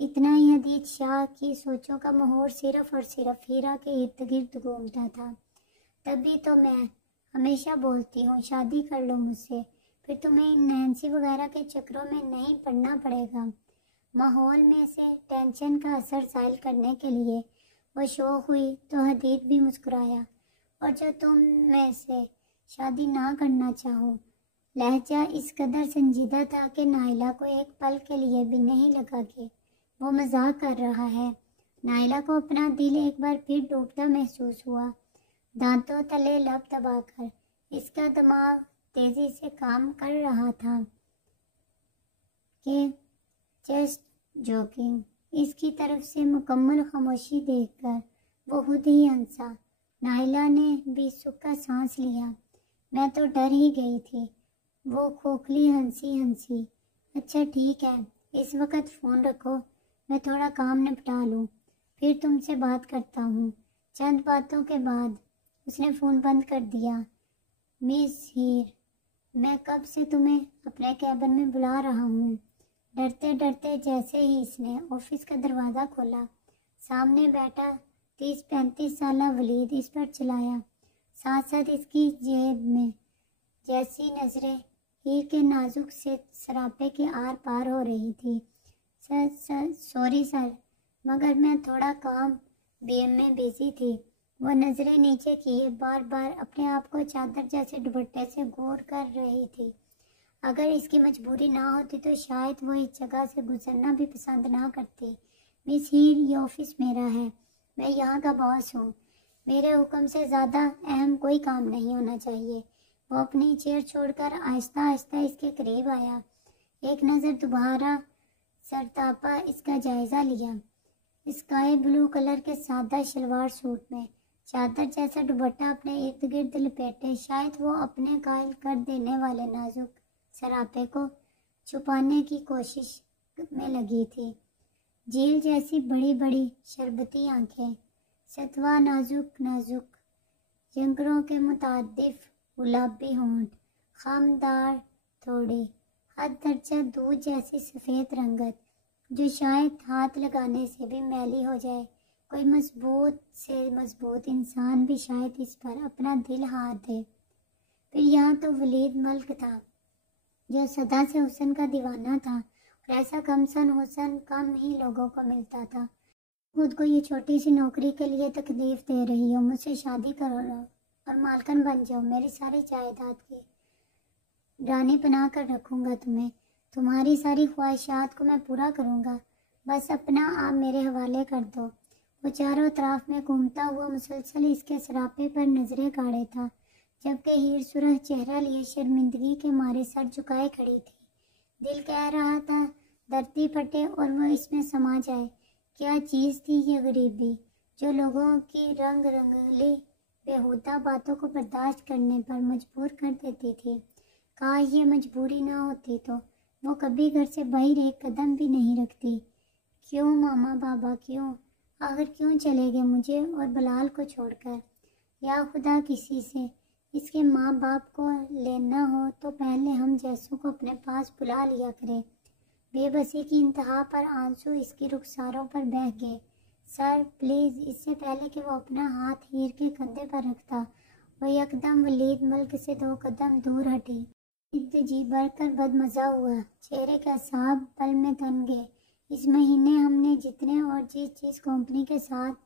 اتنا ہی حدید شاہ کی سوچوں کا محور صرف اور صرف ہیرا کے ارد گرد گھومتا تھا۔ تبھی تو میں ہمیشہ بولتی ہوں شادی کر لو مجھ سے، پھر تمہیں نینسی وغیرہ کے چکروں میں نہیں پڑنا پڑے گا۔ ماحول میں سے ٹینشن کا اثر زائل کرنے کے لیے وہ شوق ہوئی تو حدید بھی مسکرایا۔ اور جو تم میں سے شادی نہ کرنا چاہو۔ لہجہ اس قدر سنجیدہ تھا کہ نائلہ کو ایک پل کے لیے بھی نہیں لگا کہ وہ مذاق کر رہا ہے۔ نائلہ کو اپنا دل ایک بار پھر ڈوبتا محسوس ہوا، دانتوں تلے لب دبا کر۔ اس کا دماغ تیزی سے کام کر رہا تھا کہ جسٹ جوکنگ۔ اس کی طرف سے مکمل خاموشی دیکھ کر وہ خود ہی ہنسا۔ نائلہ نے بھی سکا سانس لیا۔ میں تو ڈر ہی گئی تھی، وہ کھوکھلی ہنسی۔ اچھا ٹھیک ہے، اس وقت فون رکھو، میں تھوڑا کام نپٹا لوں، پھر تم سے بات کرتا ہوں۔ چند باتوں کے بعد اس نے فون بند کر دیا۔ مس ہیر، میں کب سے تمہیں اپنے کیبن میں بلا رہا ہوں۔ ڈرتے ڈرتے جیسے ہی اس نے آفس کا دروازہ کھولا، سامنے بیٹھا 30-35 سالہ ولید اس پر چلایا، ساتھ ساتھ اس کی جیب میں جیسی نظریں ہیر کے نازک سے سراپے کے آر پار ہو رہی تھی۔ سوری سر، مگر میں تھوڑا کام میں بیزی تھی۔ وہ نظریں نیچے کیے بار بار اپنے آپ کو چادر جیسے دوپٹے سے گوڑ کر رہی تھی۔ اگر اس کی مجبوری نہ ہوتی تو شاید وہ اس جگہ سے گزرنا بھی پسند نہ کرتی۔ مس ہیر، یہ آفس میرا ہے، میں یہاں کا باس ہوں، میرے حکم سے زیادہ اہم کوئی کام نہیں ہونا چاہیے۔ وہ اپنی چیئر چھوڑ کر آہستہ آہستہ اس کے قریب آیا، ایک نظر دوبارہ سرتاپا اس کا جائزہ لیا۔ اسکائی بلو کلر کے سادہ شلوار سوٹ میں چادر جیسا دوپٹہ اپنے ارد گرد لپیٹے، شاید وہ اپنے قائل کر دینے والے نازک سراپے کو چھپانے کی کوشش میں لگی تھی۔ جھیل جیسی بڑی بڑی شربتی آنکھیں، ستوا نازک جنگروں کے متعدد گلابی ہونٹ، خامدار تھوڑی حد درجہ دودھ جیسی سفید رنگت جو شاید ہاتھ لگانے سے بھی میلی ہو جائے۔ کوئی مضبوط سے مضبوط انسان بھی شاید اس پر اپنا دل ہار دے۔ پھر یہاں تو ولید ملک تھا جو سدا سے حسن کا دیوانہ تھا، اور ایسا کم سن حسن کم ہی لوگوں کو ملتا تھا۔ خود کو یہ چھوٹی سی نوکری کے لیے تکلیف دے رہی ہو، مجھ سے شادی کرو لو اور مالکن بن جاؤ، میری ساری جائیداد کی رانی بنا کر رکھوں گا تمہیں، تمہاری ساری خواہشات کو میں پورا کروں گا، بس اپنا آپ میرے حوالے کر دو۔ وہ چاروں طرف میں گھومتا ہوا مسلسل اس کے سراپے پر نظریں گاڑے تھا، جبکہ ہیر سرخ چہرہ لیے شرمندگی کے مارے سر جھکائے کھڑی تھی۔ دل کہہ رہا تھا دھرتی پھٹے اور وہ اس میں سما جائے۔ کیا چیز تھی یہ غریبی جو لوگوں کی رنگ رنگلی بےہودہ باتوں کو برداشت کرنے پر مجبور کر دیتی تھی۔ کاش یہ مجبوری نہ ہوتی تو وہ کبھی گھر سے باہر ایک قدم بھی نہیں رکھتی۔ کیوں ماما بابا، کیوں؟ آخر کیوں چلے گئے مجھے اور بلال کو چھوڑ کر؟ یا خدا کسی سے اس کے ماں باپ کو لینا ہو تو پہلے ہم جیسوں کو اپنے پاس بلا لیا کرے۔ بے بسی کی انتہا پر آنسو اس کی رخساروں پر بہہ گئے۔ سر پلیز، اس سے پہلے کہ وہ اپنا ہاتھ ہیر کے کندھے پر رکھتا، وہ یکدم ولید ملک سے 2 قدم دور ہٹی۔ جی بھر کر بد مزہ ہوا، چہرے کے اعصاب پل میں تن گئے۔ اس مہینے ہم نے جتنے اور جس چیز کمپنی کے ساتھ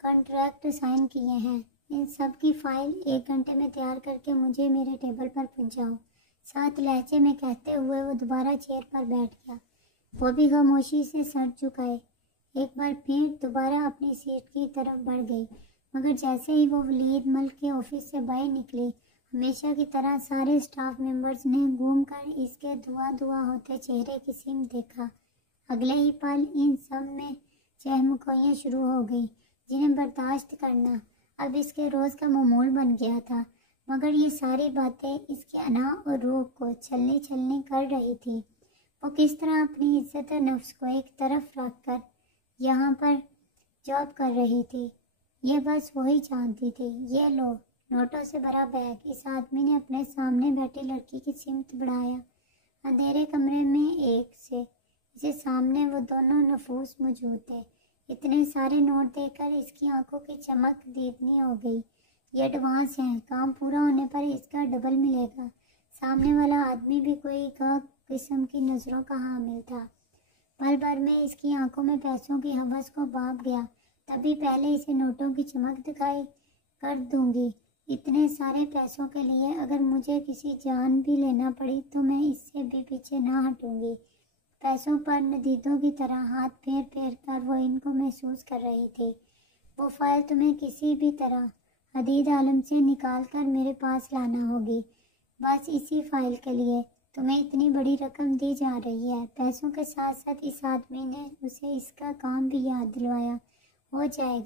کنٹریکٹ سائن کیے ہیں، ان سب کی فائل 1 گھنٹے میں تیار کر کے مجھے میرے ٹیبل پر پہنچاؤ، ساتھ لہجے میں کہتے ہوئے وہ دوبارہ چیئر پر بیٹھ گیا۔ وہ بھی خاموشی سے سر جھکائے ایک بار پھر دوبارہ اپنی سیٹ کی طرف بڑھ گئی، مگر جیسے ہی وہ ولید ملک کے آفس سے باہر نکلی، ہمیشہ کی طرح سارے اسٹاف ممبرز نے گھوم کر اس کے دعا ہوتے چہرے کی سمت دیکھا۔ اگلے ہی پل ان سب میں چہمکوئیاں شروع ہو گئی، جنہیں برداشت کرنا اب اس کے روز کا معمول بن گیا تھا، مگر یہ ساری باتیں اس کے انا اور روح کو چھلنی کر رہی تھی۔ وہ کس طرح اپنی عزت نفس کو ایک طرف رکھ کر یہاں پر جاب کر رہی تھی، یہ بس وہی جانتی تھی۔ یہ لو، نوٹوں سے بھرا بیگ اس آدمی نے اپنے سامنے بیٹھی لڑکی کی سمت بڑھایا۔ اندھیرے کمرے میں ایک سے اسے سامنے وہ دونوں نفوس موجود تھے۔ اتنے سارے نوٹ دیکھ کر اس کی آنکھوں کی چمک دیدنی ہو گئی۔ یہ ایڈوانس ہیں، کام پورا ہونے پر اس کا ڈبل ملے گا۔ سامنے والا آدمی بھی کوئی قسم کی نظروں کا حامل تھا۔ پل بھر میں اس کی آنکھوں میں پیسوں کی ہوس کو بھاپ گیا۔ تبھی پہلے اسے نوٹوں کی چمک دکھائی کر دوں گی۔ اتنے سارے پیسوں کے لیے اگر مجھے کسی جان بھی لینا پڑی تو میں اس سے بھی پیچھے نہ ہٹوں گی۔ پیسوں پر ندیدوں کی طرح ہاتھ پھیر پھیر کر وہ ان کو محسوس کر رہی تھی۔ وہ فائل تمہیں کسی بھی طرح حدید عالم سے نکال کر میرے پاس لانا ہوگی۔ بس اسی فائل کے لیے تمہیں اتنی بڑی رقم دی جا رہی ہے۔ پیسوں کے ساتھ ساتھ اس آدمی نے اسے اس کا کام بھی یاد دلوایا۔ ہو جائے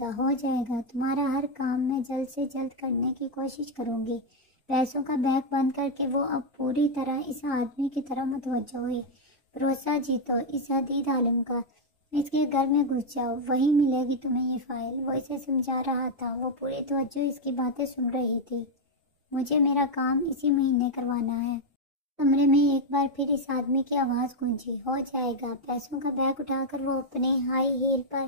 گا، تمہارا ہر کام میں جلد سے جلد کرنے کی کوشش کروں گی۔ پیسوں کا بیگ بند کر کے وہ اب پوری طرح اس آدمی کی طرف متوجہ ہوئی۔ بھروسہ جیتو اس حدید عالم کا، اس کے گھر میں گھس جاؤ، وہی ملے گی تمہیں یہ فائل۔ وہ اسے سمجھا رہا تھا، وہ پوری توجہ اس کی باتیں سن رہی تھی۔ مجھے میرا کام اسی مہینے کروانا ہے۔ کمرے میں ایک بار پھر اس آدمی کی آواز گونجی، ہو جائے گا۔ پیسوں کا بیگ اٹھا کر وہ اپنے ہائی ہیل پر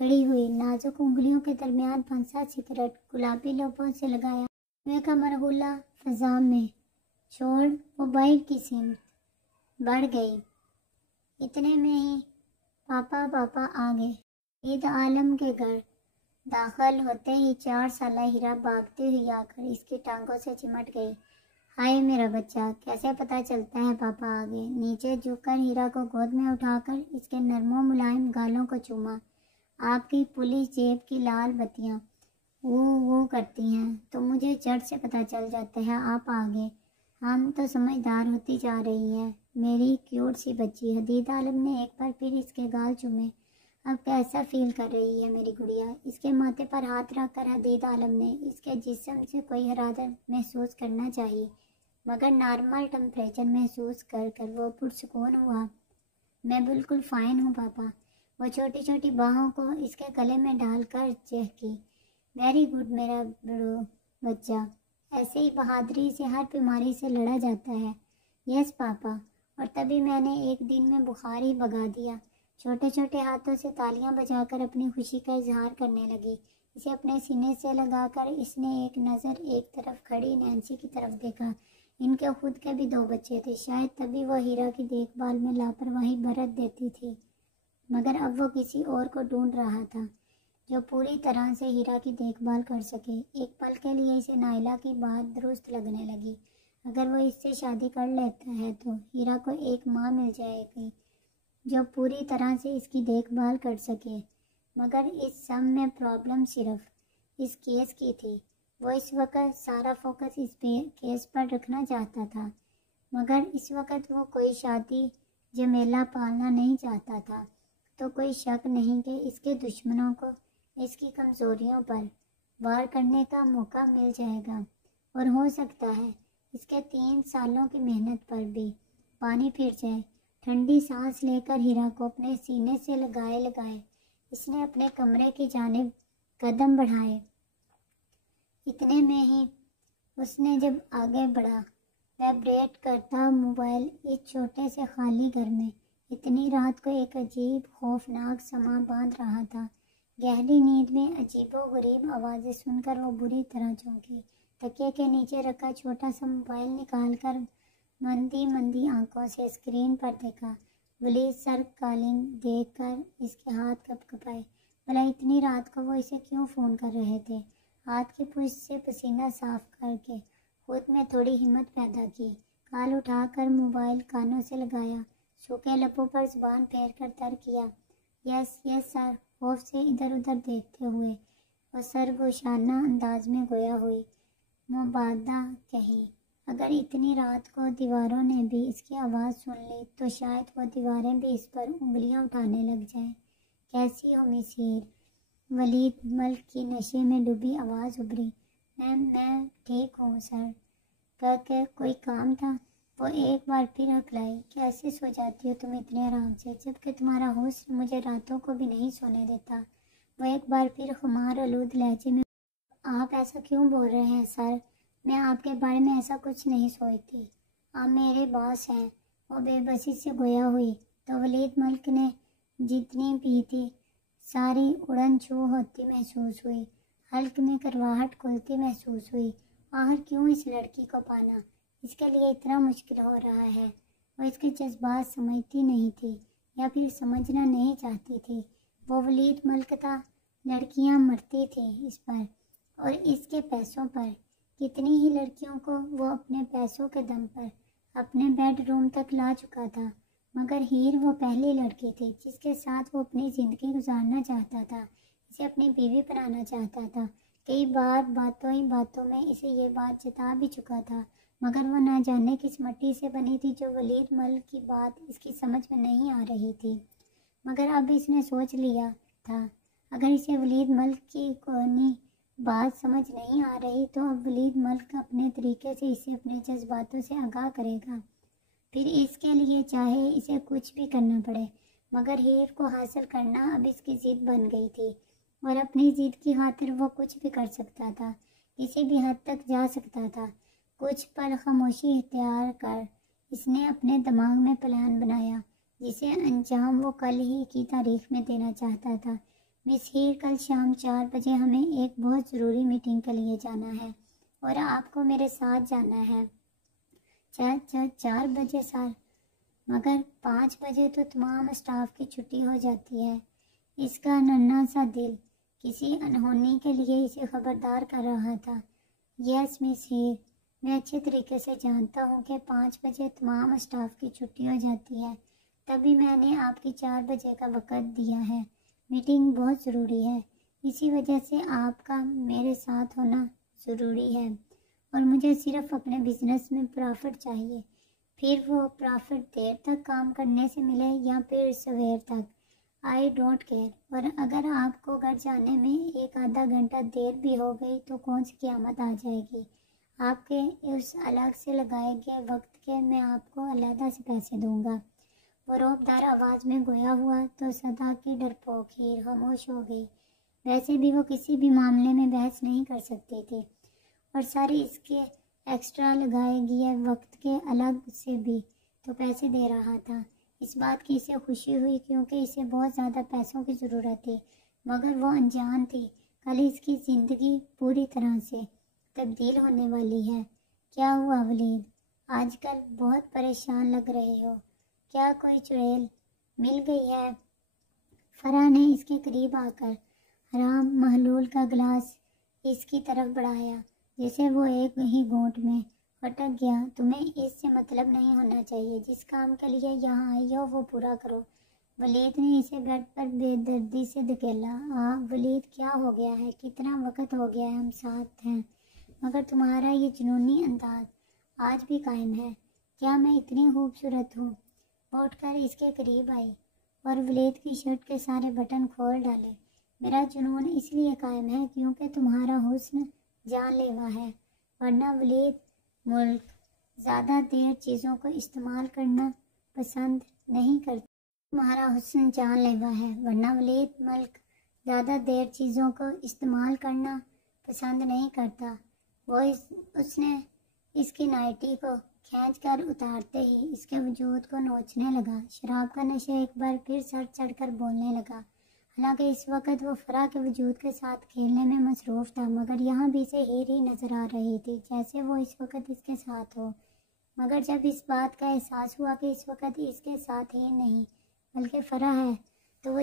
کھڑی ہوئی، نازک انگلیوں کے درمیان پھنسا سگریٹ گلابی لبوں سے لگایا ہوئے کا مرغولا فضا میں چھوڑ وہ باہر کی سمت بڑھ گئی۔ اتنے میں ہی پاپا آ گئے۔ عید عالم کے گھر داخل ہوتے ہی 4 سالہ ہیرا بھاگتی ہوئی آ کر اس کی ٹانگوں سے چمٹ گئی۔ ہائے میرا بچہ، کیسے پتہ چلتا ہے پاپا آ گئے؟ نیچے جھک کر ہیرا کو گود میں اٹھا کر اس کے نرم و ملائم گالوں کو چوما۔ آپ کی پولیس جیب کی لال بتیاں وہ کرتی ہیں تو مجھے جڑ سے پتہ چل جاتا ہے آپ آ گئے۔ ہم تو سمجھدار ہوتی جا رہی ہے میری کیوٹ سی بچی۔ حدید عالم نے ایک بار پھر اس کے گال چومے۔ اب کیسا فیل کر رہی ہے میری گڑیا؟ اس کے ماتھے پر ہاتھ رکھ کر حدید عالم نے اس کے جسم سے کوئی حرارت محسوس کرنا چاہیے مگر نارمل ٹمپریچر محسوس کر کر وہ پرسکون ہوا۔ میں بالکل فائن ہوں پاپا۔ وہ چھوٹی چھوٹی باہوں کو اس کے گلے میں ڈال کر چہکی۔ ویری گڈ میرا بڑو بچہ، ایسے ہی بہادری سے ہر بیماری سے لڑا جاتا ہے۔ یس پاپا۔ اور تبھی میں نے ایک دن میں بخار ہی بھگا دیا۔ چھوٹے چھوٹے ہاتھوں سے تالیاں بجا کر اپنی خوشی کا اظہار کرنے لگی۔ اسے اپنے سینے سے لگا کر اس نے ایک نظر ایک طرف کھڑی نینسی کی طرف دیکھا۔ ان کے خود کے بھی 2 بچے تھے، شاید تبھی وہ ہیرا کی دیکھ بھال میں لاپرواہی برت دیتی تھی، مگر اب وہ کسی اور کو ڈھونڈ رہا تھا جو پوری طرح سے ہیرا کی دیکھ بھال کر سکے۔ ایک پل کے لیے اسے نائلہ کی بات درست لگنے لگی۔ اگر وہ اس سے شادی کر لیتا ہے تو ہیرا کو ایک ماں مل جائے گی جو پوری طرح سے اس کی دیکھ بھال کر سکے۔ مگر اس سب میں پرابلم صرف اس کیس کی تھی۔ وہ اس وقت سارا فوکس اس کیس پر رکھنا چاہتا تھا، مگر اس وقت وہ کوئی شادی جمیلہ پالنا نہیں چاہتا تھا۔ تو کوئی شک نہیں کہ اس کے دشمنوں کو اس کی کمزوریوں پر وار کرنے کا موقع مل جائے گا، اور ہو سکتا ہے اس کے 3 سالوں کی محنت پر بھی پانی پھر جائے۔ ٹھنڈی سانس لے کر ہیرا کو اپنے سینے سے لگائے اس نے اپنے کمرے کی جانب قدم بڑھائے۔ اتنے میں ہی اس نے جب آگے بڑھا، وائبریٹ کرتا موبائل اس چھوٹے سے خالی گھر میں اتنی رات کو ایک عجیب خوفناک سما باندھ رہا تھا۔ گہری نیند میں عجیب و غریب آوازیں سن کر وہ بری طرح چونکی۔ تکیے کے نیچے رکھا چھوٹا سا موبائل نکال کر مندی آنکھوں سے اسکرین پر دیکھا۔ پولیس سر کالنگ دیکھ کر اس کے ہاتھ کپ کپائے۔ بھلا اتنی رات کو وہ اسے کیوں فون کر رہے تھے؟ ہاتھ کی پشت سے پسینہ صاف کر کے خود میں تھوڑی ہمت پیدا کی، کال اٹھا کر موبائل کانوں سے لگایا، سوکھے لبوں پر زبان پھیر کر تر کیا، یس سر۔ خوف سے ادھر ادھر دیکھتے ہوئے وہ سرگوشانہ انداز میں گویا ہوئی، مبادہ کہیں اگر اتنی رات کو دیواروں نے بھی اس کی آواز سن لی تو شاید وہ دیواریں بھی اس پر انگلیاں اٹھانے لگ جائیں۔ کیسی ہو مسیر؟ ولید ملک کی نشے میں ڈوبی آواز ابھری۔ میں ٹھیک ہوں سر۔ کہ کوئی کام تھا؟ وہ ایک بار پھر ہکلائی۔ کیسے سو جاتی ہو تم اتنے آرام سے، جبکہ تمہارا حسن مجھے راتوں کو بھی نہیں سونے دیتا؟ وہ ایک بار پھر خمار آلود لہجے میں، آپ ایسا کیوں بول رہے ہیں سر؟ میں آپ کے بارے میں ایسا کچھ نہیں سوچتی۔ آپ میرے باس ہیں۔ وہ بے بسی سے گویا ہوئی۔ تو ولید ملک نے جتنی پی تھی ساری اڑن چھو ہوتی محسوس ہوئی، حلق میں کرواہٹ کھلتی محسوس ہوئی۔ آخر کیوں اس لڑکی کو پانا اس کے لیے اتنا مشکل ہو رہا ہے؟ وہ اس کے جذبات سمجھتی نہیں تھی یا پھر سمجھنا نہیں چاہتی تھی۔ وہ ولید ملک تھا، لڑکیاں مرتی تھیں اس پر اور اس کے پیسوں پر۔ کتنی ہی لڑکیوں کو وہ اپنے پیسوں کے دم پر اپنے بیڈ روم تک لا چکا تھا، مگر ہیر وہ پہلی لڑکی تھی جس کے ساتھ وہ اپنی زندگی گزارنا چاہتا تھا، اسے اپنی بیوی بنانا چاہتا تھا۔ کئی بار باتوں ہی باتوں میں اسے یہ بات جتا بھی چکا تھا، مگر وہ نہ جانے کس مٹی سے بنی تھی جو ولید ملک کی بات اس کی سمجھ میں نہیں آ رہی تھی۔ مگر اب اس نے سوچ لیا تھا اگر اسے ولید ملک کی کوئی بات سمجھ نہیں آ رہی تو اب ولید ملک اپنے طریقے سے اسے اپنے جذباتوں سے آگاہ کرے گا، پھر اس کے لیے چاہے اسے کچھ بھی کرنا پڑے۔ مگر ہیر کو حاصل کرنا اب اس کی ضد بن گئی تھی اور اپنی ضد کی خاطر وہ کچھ بھی کر سکتا تھا، کسی بھی حد تک جا سکتا تھا۔ کچھ پل خاموشی اختیار کر اس نے اپنے دماغ میں پلان بنایا جسے انجام وہ کل ہی کی تاریخ میں دینا چاہتا تھا۔ مس ہیر، کل شام 4 بجے ہمیں ایک بہت ضروری میٹنگ کے لیے جانا ہے اور آپ کو میرے ساتھ جانا ہے۔ 4 بجے سر؟ مگر 5 بجے تو تمام اسٹاف کی چھٹی ہو جاتی ہے۔ اس کا ننھا سا دل کسی انہونی کے لیے اسے خبردار کر رہا تھا۔ یس مس ہیر، میں اچھے طریقے سے جانتا ہوں کہ 5 بجے تمام اسٹاف کی چھٹی ہو جاتی ہے، تبھی میں نے آپ کی 4 بجے کا وقت دیا ہے۔ میٹنگ بہت ضروری ہے، اسی وجہ سے آپ کا میرے ساتھ ہونا ضروری ہے اور مجھے صرف اپنے بزنس میں پرافٹ چاہیے، پھر وہ پرافٹ دیر تک کام کرنے سے ملے یا پھر سویر تک، آئی ڈونٹ کیئر۔ اور اگر آپ کو گھر جانے میں 1 آدھا گھنٹہ دیر بھی ہو گئی تو کون سی قیامت آ جائے گی؟ آپ کے اس الگ سے لگائے گئے وقت کے میں آپ کو علیحدہ سے پیسے دوں گا۔ وہ رعبدار آواز میں گویا ہوا تو صدا کی ڈرپوک ہیر خاموش ہو گئی۔ ویسے بھی وہ کسی بھی معاملے میں بحث نہیں کر سکتی تھی اور سارے اس کے ایکسٹرا لگائے گئے وقت کے الگ سے بھی تو پیسے دے رہا تھا۔ اس بات کی اسے خوشی ہوئی کیونکہ اسے بہت زیادہ پیسوں کی ضرورت تھی، مگر وہ انجان تھی کل اس کی زندگی پوری طرح سے تبدیل ہونے والی ہے۔ کیا ہوا ولید؟ آج کل بہت پریشان لگ رہے ہو، کیا کوئی چڑیل مل گئی ہے؟ فرح نے اس کے قریب آ کر حرام محلول کا گلاس اس کی طرف بڑھایا جسے وہ ایک ہی گھونٹ میں پھٹک گیا۔ تمہیں اس سے مطلب نہیں ہونا چاہیے، جس کام کے لیے یہاں آئی ہو وہ پورا کرو۔ ولید نے اسے بیڈ پر بے دردی سے دھکیلا۔ ولید کیا ہو گیا ہے؟ کتنا وقت ہو گیا ہے ہم ساتھ ہیں، مگر تمہارا یہ جنونی انداز آج بھی قائم ہے۔ کیا میں اتنی خوبصورت ہوں؟ وہ اٹھ کر اس کے قریب آئی اور ولید کی شرٹ کے سارے بٹن کھول ڈالے۔ میرا جنون اس لیے قائم ہے کیونکہ تمہارا حسن جان لیوا ہے، ورنہ ولید ملک زیادہ دیر چیزوں کو استعمال کرنا پسند نہیں کرتا۔ تمہارا حسن جان لیوا ہے، ورنہ ولید ملک زیادہ دیر چیزوں کو استعمال کرنا پسند نہیں کرتا۔ وہ اس نے اس کی نائٹی کو کھینچ کر اتارتے ہی اس کے وجود کو نوچنے لگا۔ شراب کا نشہ ایک بار پھر سر چڑھ کر بولنے لگا۔ حالانکہ اس وقت وہ فرح کے وجود کے ساتھ کھیلنے میں مصروف تھا، مگر یہاں بھی اسے ہیر ہی نظر آ رہی تھی جیسے وہ اس وقت اس کے ساتھ ہو۔ مگر جب اس بات کا احساس ہوا کہ اس وقت اس کے ساتھ ہی نہیں بلکہ فرح ہے تو وہ